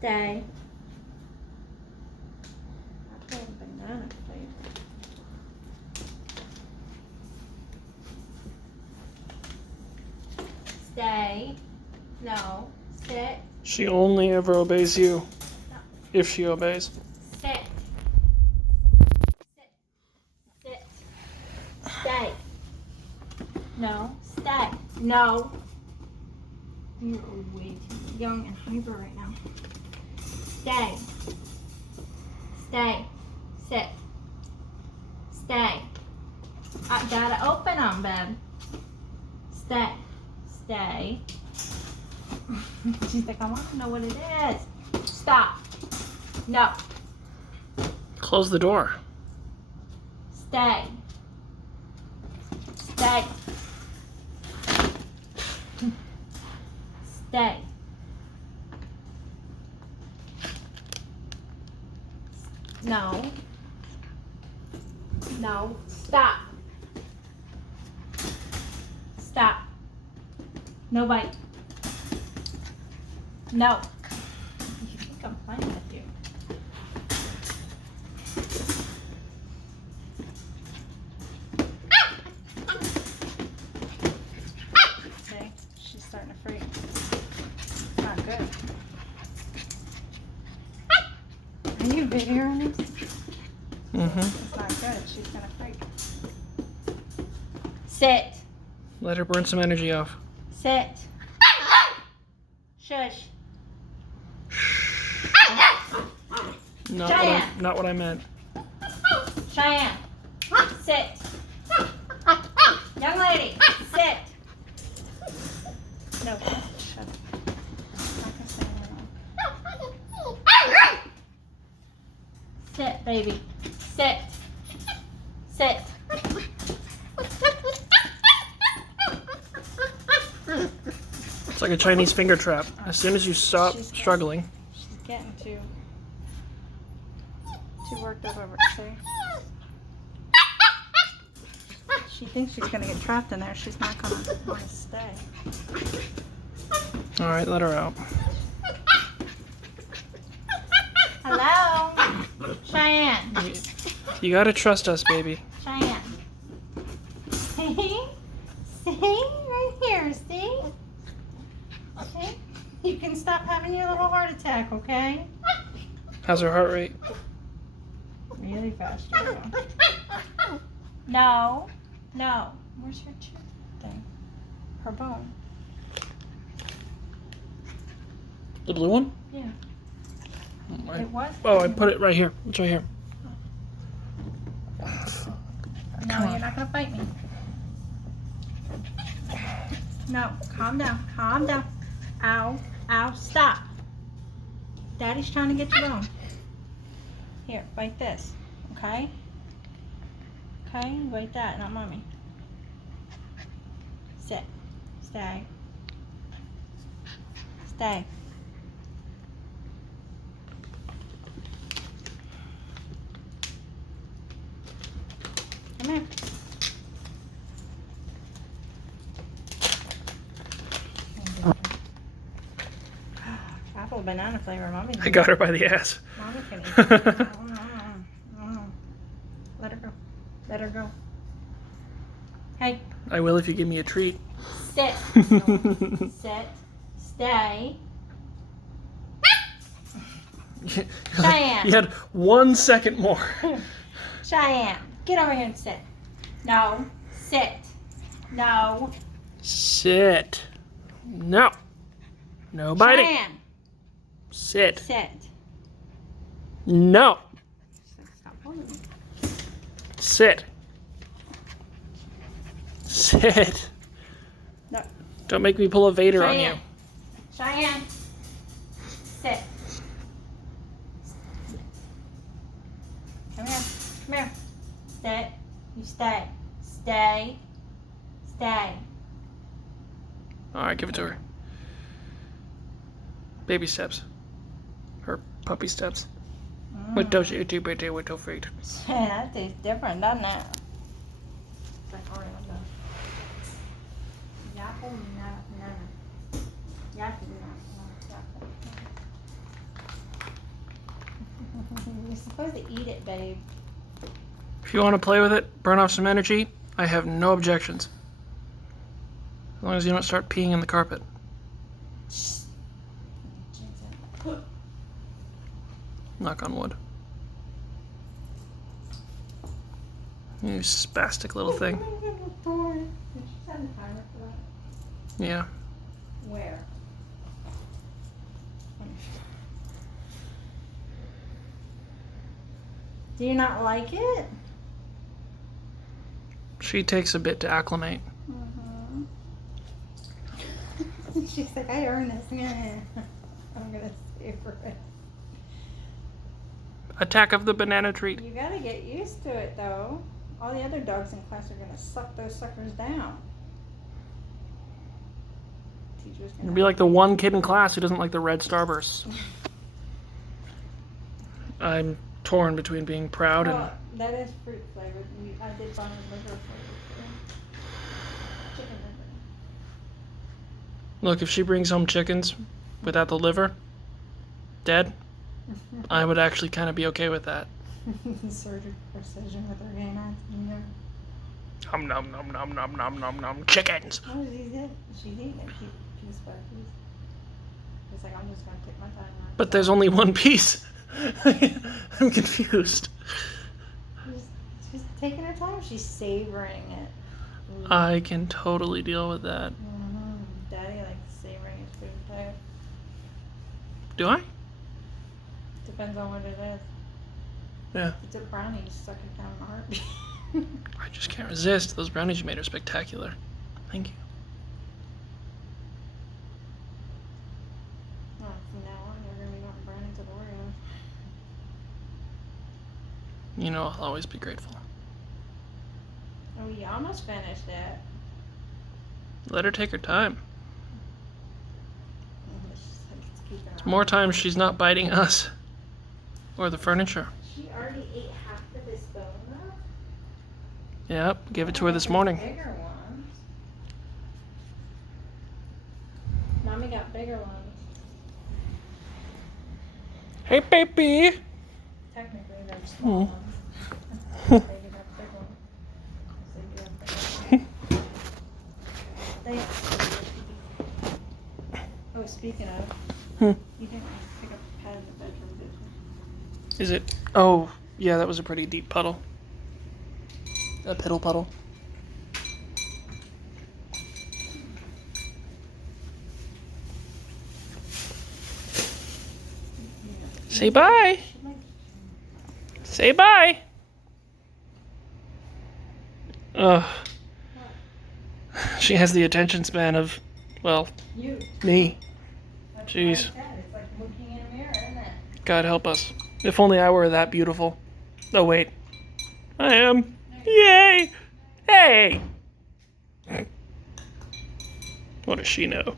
Stay. Apple and banana flavor. Stay. No. Sit. She only ever obeys you. No. If she obeys. Sit. Sit. Sit. Stay. No. Stay. No. You're way too young and hyper right now. Stay. Stay. Sit. Stay. I gotta open them, babe. Stay. Stay. She's like, I want to know what it is. Stop. No. Close the door. Stay. Stay. Stay. No. No. Stop. Stop. No bite. No. You think I'm playing with you? See? She's starting to freak. It's not good. Are you videoing this? It's not good. She's gonna freak. Sit. Let her burn some energy off. Sit. Shush. Not what I meant. Cheyenne. Sit. Young lady. Sit. No. Shut up. I'm not gonna say anything. Sit, baby. Sit. Sit. It's like a Chinese finger trap. As soon as you stop struggling. She's getting too worked up over it. See? She thinks she's gonna get trapped in there. She's not gonna want to stay. Alright, let her out. Hello? Cheyenne. You gotta trust us, baby. Cheyenne. See? See? Right here, see? Okay? You can stop having your little heart attack, okay? How's her heart rate? Really fast. No. No. Where's her tooth thing? Her bone. The blue one? Yeah. Right. It was. Oh, I put it right here. It's right here. No, you're not gonna fight me. No, calm down. Calm down. Ow. Ow. Stop. Daddy's trying to get you wrong. Here, bite this. Okay? Okay? Bite that, not mommy. Sit. Stay. Stay. Come here. Apple banana flavor, mommy. I got her by the ass. Mommy can eat. Let her go. Let her go. Hey. I will if you give me a treat. Sit. Sit. Stay. Cheyenne. You had 1 second more. Cheyenne, get over here and sit. No. Sit. No. Sit. No. No biting. Cheyenne. Sit. Sit. No. Stop holding me. Sit. Sit. No. Don't make me pull a Vader on you. Cheyenne. Sit. Come here. Come here. Sit. You stay. Stay. Stay. Alright, give it to her. Baby steps. Her puppy steps. What does you do with your feet? Yeah, that tastes different, doesn't it? It's like Oreo. Apple, banana. Apple. supposed to eat it, babe. If you want to play with it, burn off some energy, I have no objections. As long as you don't start peeing in the carpet. Knock on wood. You spastic little thing. Did you set a timer for that? Yeah. Where? Do you not like it? She takes a bit to acclimate. She's like, I earned this. I'm gonna savor it. Attack of the banana treat. You gotta get used to it, though. All the other dogs in class are gonna suck those suckers down. Teacher's gonna You'd be like the one kid in class who doesn't like the red Starbursts. I'm torn between being proud and... Well, that is fruit flavored. I did buy a liver flavored chicken liver. Look, if she brings home chickens without the liver, dead, I would actually kind of be okay with that. Surgical precision with her canines. Nom nom nom nom nom nom nom nom. Chickens! What is he did? She's eating it piece by piece. He's like, I'm just gonna take my time. But there's only one piece. I'm confused. She's taking her time. She's savoring it. I can totally deal with that. Daddy likes savoring his food too. Do I? Depends on what it is. Yeah. If it's a brownie, you suck it down in a heartbeat. I just can't resist. Those brownies you made are spectacular. Thank you. Well, from now on, you're gonna be wanting brownies with Oreos. You know I'll always be grateful. Oh, you almost finished it. Let her take her time. It's keeping her It's more times she's not biting us. Or the furniture. She already ate half of this donut. Yep, gave it to her this morning. Bigger ones. Mommy got bigger ones. Hey, baby! Technically, they're small ones. Baby got big ones. Oh, speaking of, you didn't pick up a pad in the bedroom, did you? Is it? Oh, yeah, that was a pretty deep puddle. A piddle puddle. Say bye! Say bye! Ugh. She has the attention span of, well, You. me. That's Jeez. what I said. It's like looking in a mirror, isn't it? God help us. If only I were that beautiful. Oh, wait. I am. Yay! Hey! What does she know?